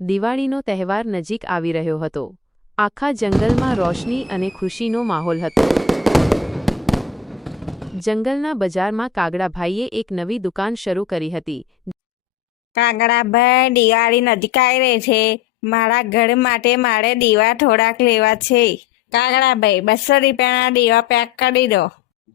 દિવાળીનો તહેવાર નજીક આવી રહ્યો હતો. આખા જંગલમાં રોશની અને ખુશીનો માહોલ હતો. જંગલના બજારમાં કાગડાભાઈએ એક નવી દુકાન શરૂ કરી હતી. કાગડાભાઈ દિવાળી નજીક આવી રહી છે. મારા ઘર માટે મારે દીવા થોડાક લેવા છે. કાગડાભાઈ બસો રૂપિયાના દીવા પેક કરી દો.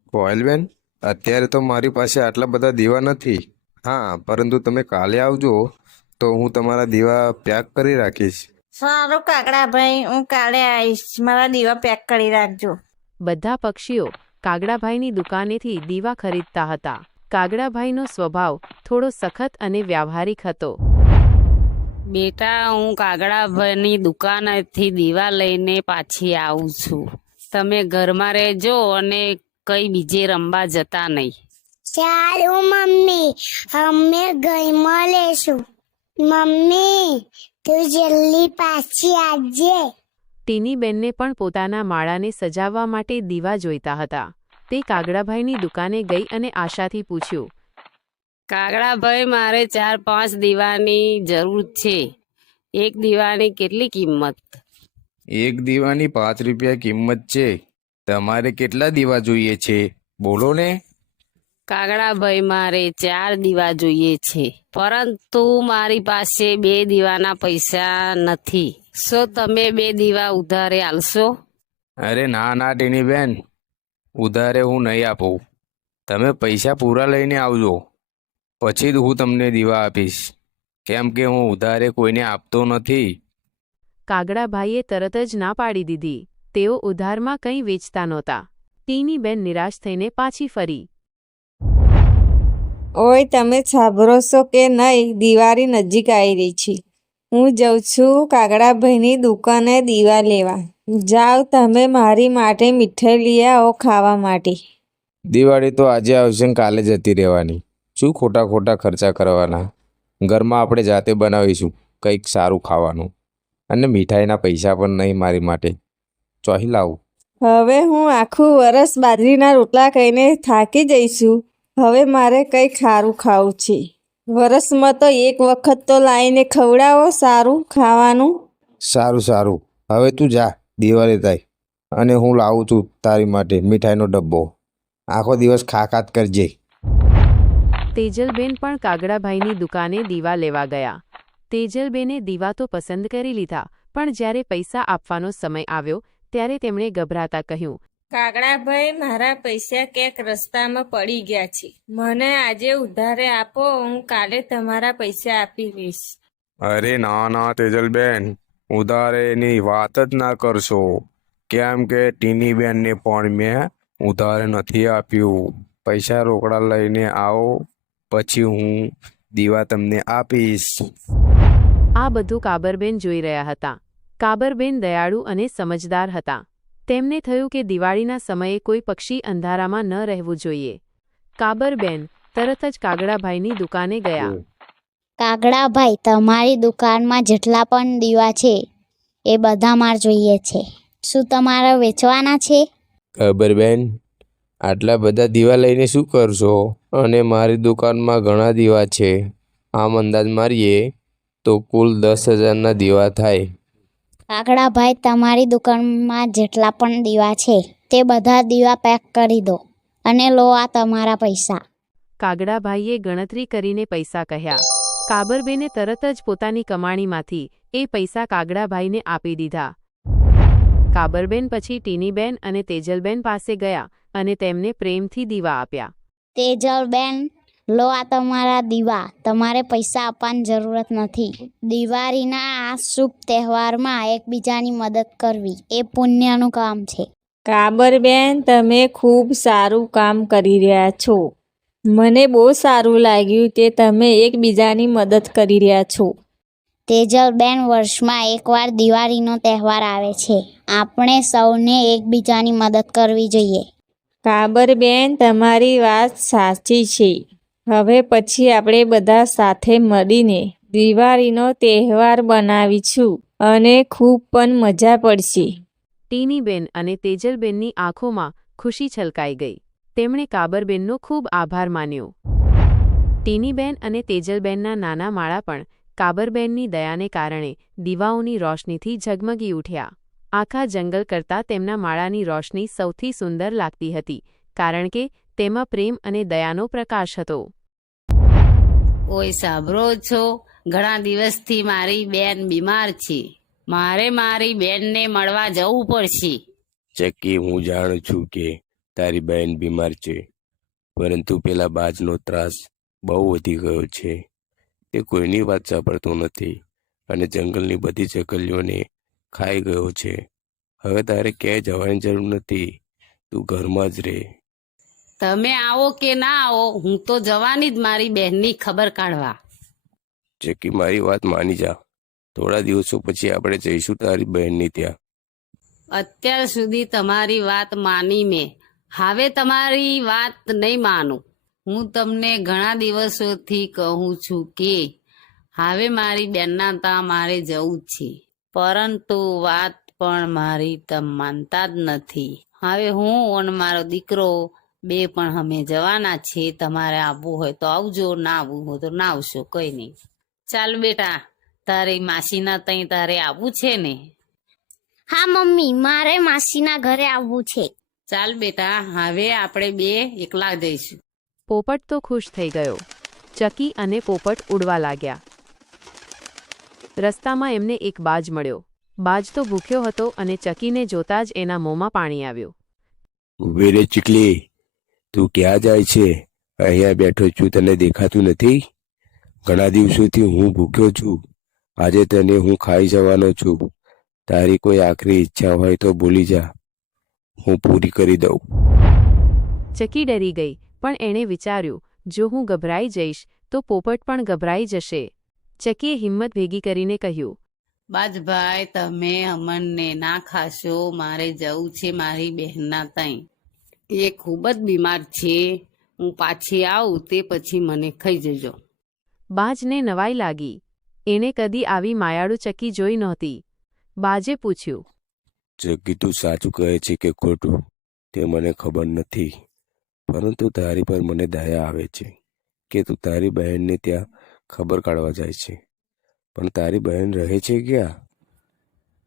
કોયલબેન? અત્યારે તો મારી પાસે આટલા બધા દીવા નથી. હા પરંતુ તમે કાલે આવજો તો હું તમારા દીવા પેક કરી રાખીશ. સારું કાગડાભાઈ હું કાલે આવીશ. મારા દીવા પેક કરી રાખજો. બધા પક્ષીઓ કાગડાભાઈની દુકાનેથી દીવા ખરીદતા હતા. કાગડાભાઈનો સ્વભાવ થોડો સખત અને વ્યાવહારિક હતો. બેટા હું કાગડાભાઈની દુકાનેથી દીવા લઈને પાછી આવું છું. તમે ઘરમાં રહેજો અને કઈ બીજે રમવા જતા નહીં. સારું મમ્મી અમે ગઈમાં લેશું મમ્મી તું જલ્દી પાછી આવજે. ટીનીબેનને પણ પોતાના માળાને સજાવવા માટે દીવા જોઈતા હતા. તે કાગડાભાઈની દુકાને ગઈ અને આશાથી પૂછ્યું કાગડાભાઈ મારે ચાર પાંચ દીવાની જરૂર છે. એક દીવાની કેટલી કિંમત? એક દીવાની પાંચ રૂપિયા કિંમત છે. તમારે કેટલા દીવા જોઈએ છે? બોલો ને. કાગડાભાઈ મારે ચાર દીવા જોઈએ છે. પરંતુ મારી પાસે બે દીવાના પૈસા નથી. શું તમે બે દીવા ઉધારે આલશો? અરે ના ના ટીની બેન. ઉધારે હું નહીં આપું. તમે પૈસા પૂરા લઈને આવજો. પછી જ હું તમને દીવા આપીશ. કેમ કે હું ઉધારે કોઈને આપતો નથી. કાગડાભાઈએ તરત જ ના પાડી દીધી. તેઓ ઉધારમાં કંઈ વેચતા નહોતા. ટીનીબેન નિરાશ થઈને પાછી ફરી. ઓય તમે સાંભળો છો કે નહીં? દિવાળી નજીક આવી રહી છે. હું જઉં છું કાગડાભાઈની દુકાને દીવા લેવા. જાઓ તમે મારી માટે મીઠાઈ લઈ આવો ખાવા માટે. દિવાળી તો આજે આવશે ને કાલે જતી રહેવાની. શું ખોટા ખોટા ખર્ચા કરવાના? ઘરમાં આપણે જાતે બનાવીશું કંઈક સારું ખાવાનું. અને મીઠાઈના પૈસા પણ નહીં મારી માટે. ચોહી લાવું. હવે હું આખું વરસ બાજરીના રોટલા કહીને થાકી જઈશું હવે મારે કંઈ ખારું ખાવું છે. વરસમાં તો એક વખત તો લાવીને ખવડાવો સારું ખાવાનું. સારું સારું. હવે તું જા દિવાળી થાય. અને હું લાવું છું તારી માટે મીઠાઈનો ડબ્બો. આખો દિવસ ખાખાત કરજે. તેજલબેન પણ કાગડાભાઈની દુકાને દીવા લેવા ગયા. તેજલબેને દીવા તો પસંદ કરી લીધા પણ જ્યારે પૈસા આપવાનો સમય આવ્યો ત્યારે તેમણે ગભરાતા કહ્યું કાગડાભાઈ મારા પૈસા ક્યાંક રસ્તામાં પડી ગયા છે. મને આજે ઉધારે આપો હું કાલે તમારા પૈસા આપી દઈશ. અરે ના ના તેજલબેન ઉધારે એની વાત જ ના કરશો. કેમ કે ટીની બેનને પણ મેં ઉધારે નથી આપ્યું. પૈસા રોકડા લઈને આવો પછી હું દીવા તમને આપીશ. આ બધું કાબરબેન જોઈ રહ્યા હતા. કાબરબેન દયાળુ અને સમજદાર હતા. તેમને થયું કે દિવાળીના સમયે કોઈ પક્ષી અંધારામાં ન રહેવું જોઈએ. કાબરબેન તરત જ કાગડાભાઈની દુકાને ગયા. કાગડાભાઈ તમારી દુકાનમાં જેટલા પણ દીવા છે એ બધા માર જોઈએ છે. શું તમારે વેચવાના છે? કાબરબેન આટલા બધા દીવા લઈને શું કરશો? અને મારી દુકાનમાં ઘણા દીવા છે. આમ અંદાજ મારીએ તો કુલ દસ હજારના દીવા થાય. કાગડાભાઈ તમારી દુકાનમાં જેટલા પણ દીવા છે તે બધા દીવા પેક કરી દો અને લો આ તમારા પૈસા. કાગડાભાઈએ ગણતરી કરીને પૈસા કહ્યા. કાબરબેને તરત જ પોતાની કમાણીમાંથી એ પૈસા કાગડાભાઈને આપી દીધા. કાબરબેન પછી ટીનીબેન અને તેજલબેન પાસે ગયા અને તેમને પ્રેમથી દીવા આપ્યા. તેજલબેન લો આ તમારા દીવા. તમારે પૈસા આપવાની જરૂરત નથી. દિવાળીના આ શુભ તહેવારમાં એકબીજાની મદદ કરવી એ પુણ્યનું કામ છે. કાબરબેન તમે ખૂબ સારું કામ કરી રહ્યા છો. મને બહુ સારું લાગ્યું કે તમે એકબીજાની મદદ કરી રહ્યા છો. તેજલબેન વર્ષમાં એકવાર દિવાળીનો તહેવાર આવે છે. આપણે સૌને એકબીજાની મદદ કરવી જોઈએ. કાબરબેન તમારી વાત સાચી છે. હવે પછી આપણે બધા સાથે મળીને દિવાળીનો તહેવાર બનાવીશું અને ખૂબ પણ મજા પડશે. ટીનીબેન અને તેજલબેનની આંખોમાં ખુશી છલકાઈ ગઈ. તેમણે કાબરબેનનો ખૂબ આભાર માન્યો. ટીનીબેન અને તેજલબેનના નાના માળા પણ કાબરબેનની દયાને કારણે દીવાઓની રોશનીથી ઝગમગી ઉઠ્યા. આખા જંગલ કરતાં તેમના માળાની રોશની સૌથી સુંદર લાગતી હતી, કારણ કે તેમાં પ્રેમ અને દયાનો પ્રકાશ હતો. ઓય સાંભળો છો? ઘણા દિવસથી મારી બેન બીમાર છે. મારે મારી બેનને મળવા જવું પડશે. ચકી હું જાણું છું કે તારી બહેન બીમાર છે, પરંતુ પેલા બાજનો ત્રાસ બહુ વધી ગયો છે. તે કોઈની વાત સાંભળતો નથી અને જંગલની બધી ચકલીઓને ખાઈ ગયો છે. હવે તારે ક્યાંય જવાની જરૂર નથી. તું ઘરમાં જ રહે તમે આવો કે ના આવો હું તો જવાની જ મારી બહેનની ખબર કાઢવા. જેકી મારી વાત માની જા થોડા દિવસો પછી આપણે જઈશું તારી બહેનની ત્યાં. અત્યાર સુધી તમારી વાત માની મેં. હવે તમારી વાત નહીં માનું. હું તમને ઘણા દિવસોથી કહું છું કે હવે મારી બેનના ત્યાં મારે જવું છે. પરંતુ વાત પણ મારી તમ માનતા જ નથી. હવે હું અને મારો દીકરો બે પણ અમે જવાના છે તમારે આવવું હોય તો આવજો ના આવવું હોય તો ના આવશો કઈ નહીં. ચાલ બેટા તારે માસીના તઈ તારે આવવું છે ને? હા મમ્મી મારે માસીના ઘરે આવવું છે. ચાલ બેટા હવે આપણે બે એકલા જઈશું. પોપટ તો ખુશ થઈ ગયો. ચકી અને પોપટ ઉડવા લાગ્યા. રસ્તામાં એમને એક બાજ મળ્યો. બાજ તો ભૂખ્યો હતો અને ચકીને જોતા જ એના મોંમાં પાણી આવ્યું. વેરે ચીકલી. તું ક્યાં જાય છે? અહીંયા બેઠો છું તને દેખાતું નથી? ઘણા દિવસોથી હું ભૂખ્યો છું. આજે તને હું ખાઈ જવાનો છું. તારી કોઈ આખરી ઈચ્છા હોય તો બોલી જા. હું પૂરી કરી દઉં. ચકી ડરી ગઈ પણ એણે વિચાર્યું જો હું ગભરાઈ જઈશ તો પોપટ પણ ગભરાઈ જશે. ચકીએ હિંમત ભેગી કરીને કહ્યું બાજભાઈ તમે અમનને ના ખાશો. મારે જવું છે મારી બહેનના ત્યાં એ ખૂબ જ બીમાર છે. હું પાછી આવું તે પછી મને ખાઈ જજો. બાજને નવાઈ લાગી. એને કદી આવી માયાળુ ચકી જોઈ નહોતી. બાજે પૂછ્યું જગ્ગી તું સાચું કહે છે કે ખોટું? તે મને ખબર નથી. પરંતુ તારી પર મને દયા આવે છે કે તું તારી બહેનને ત્યાં ખબર કાઢવા જાય છે. પણ તારી બહેન રહે છે ક્યાં?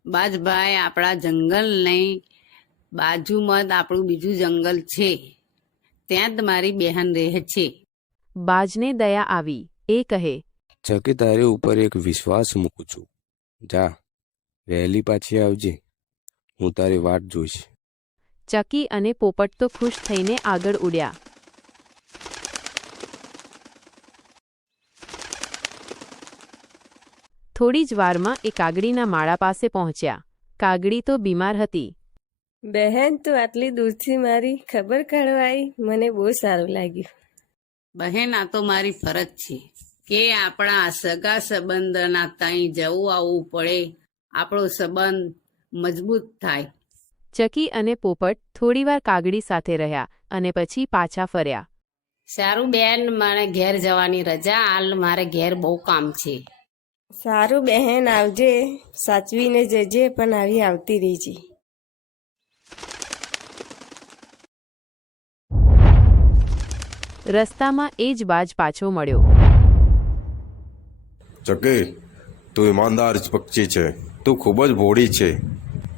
બાજભાઈ આપણા જંગલની બાજુમાં આપણું બીજું જંગલ છે. ત્યાં જ મારી બહેન રહે છે. બાજને દયા આવી. એ કહે છકે તારી ઉપર એક વિશ્વાસ મૂકું છું. જા વહેલી પાછી આવજે. હું તારી વાટ જોઈશ. ચકી અને પોપટ તો ખુશ થઈને આગળ ઉડ્યા. થોડી જ વારમાં એ કાગડીના માળા પાસે પહોંચ્યા. કાગડી તો બીમાર હતી. બહેન તું આટલી દૂરથી મારી ખબર કાઢવાઈ મને બહુ સારું લાગ્યું. બહેન આ તો મારી ફરજ છે કે આપણા સગા સંબંધના ત્યાં જવું આવવું પડે. આપણો સંબંધ મજબૂત થાય. ચકી અને પોપટ થોડીવાર કાગડી સાથે રહ્યા અને પછી પાછા ફર્યા. સારું બેન મને ઘેર જવાની રજા. હાલ મારે ઘેર બહુ કામ છે. સારું બહેન આવજે. સાચવીને જજે પણ આવી આવતી રહેજે. રસ્તામાં એ જ બાજ પાછો મળ્યો. ચકી તું ઈમાનદાર પક્ષી છે. તું ખૂબ જ ભોળી છે.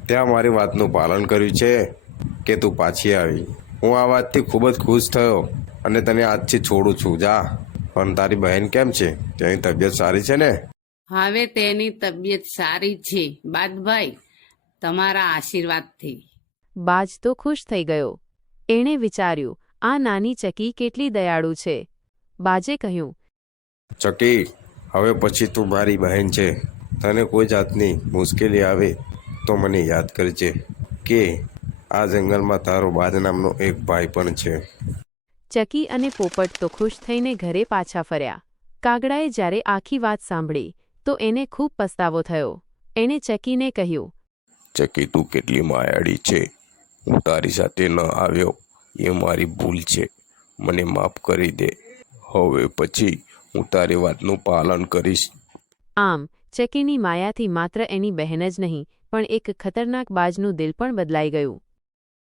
ત્યાં મારી વાતનું પાલન કર્યું છે કે તું પાછી આવી. હું આ વાતથી ખૂબ જ ખુશ થયો અને તને આજથી છોડું છું. જા. પણ તારી બહેન કેમ છે? તેની તબિયત સારી છે ને? હવે તેની તબિયત સારી છે. બાદભાઈ તમારા આશીર્વાદથી. બાજ તો ખુશ થઈ ગયો. એણે વિચાર્યું આ નાની ચકી કેટલી દયાળુ છે. બાજે કહ્યું ચકી હવે પછી તું મારી બહેન છે. તને કોઈ જાતની મુશ્કેલી આવે તો મને યાદ કરજે કે આ જંગલમાં તારો બાદ નામનો એક ભાઈ પણ છે. ચકી અને પોપટ તો ખુશ થઈને ઘરે પાછા ફર્યા. કાગડાએ જ્યારે આખી વાત સાંભળી તો એને ખૂબ પસ્તાવો થયો. એણે ચકીને કહ્યું ચકી તું કેટલી માયાળી છે. હું તારી સાથે ન આવ્યો એ મારી ભૂલ છે. મને માફ કરી દે. હવે પછી હું તારી વાતનું પાલન કરીશ. આમ, ચકીની માયાથી માત્ર એની બહેન જ નહીં, પણ એક ખતરનાક બાજનું દિલ પણ બદલાઈ ગયું.